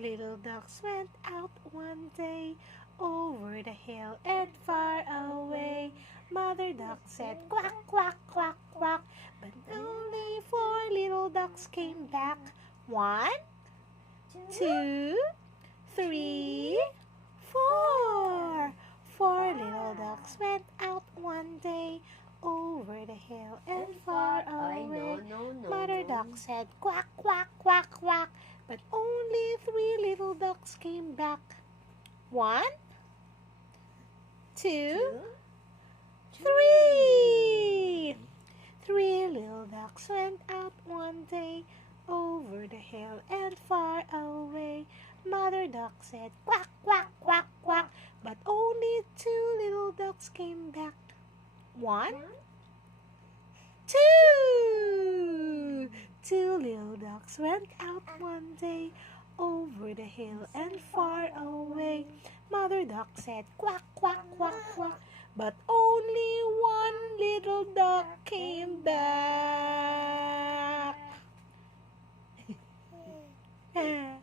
little ducks went out one day over the hill and far away. Mother duck said quack, quack, quack, quack, but only 4 little ducks came back. 1, 2, 3, 4. 4 little ducks went out one day over the hill and far away. Mother duck said quack, quack, quack, quack, but only 3 little ducks came back. 1, 2, 3. 3 little ducks went out one day over the hill and far away. Mother duck said quack, quack, quack, quack, but only 2 little ducks came back. 1, 2. 2 little ducks went out one day over the hill and far away. Mother duck said quack, quack, quack, quack, but only 1 little duck came back.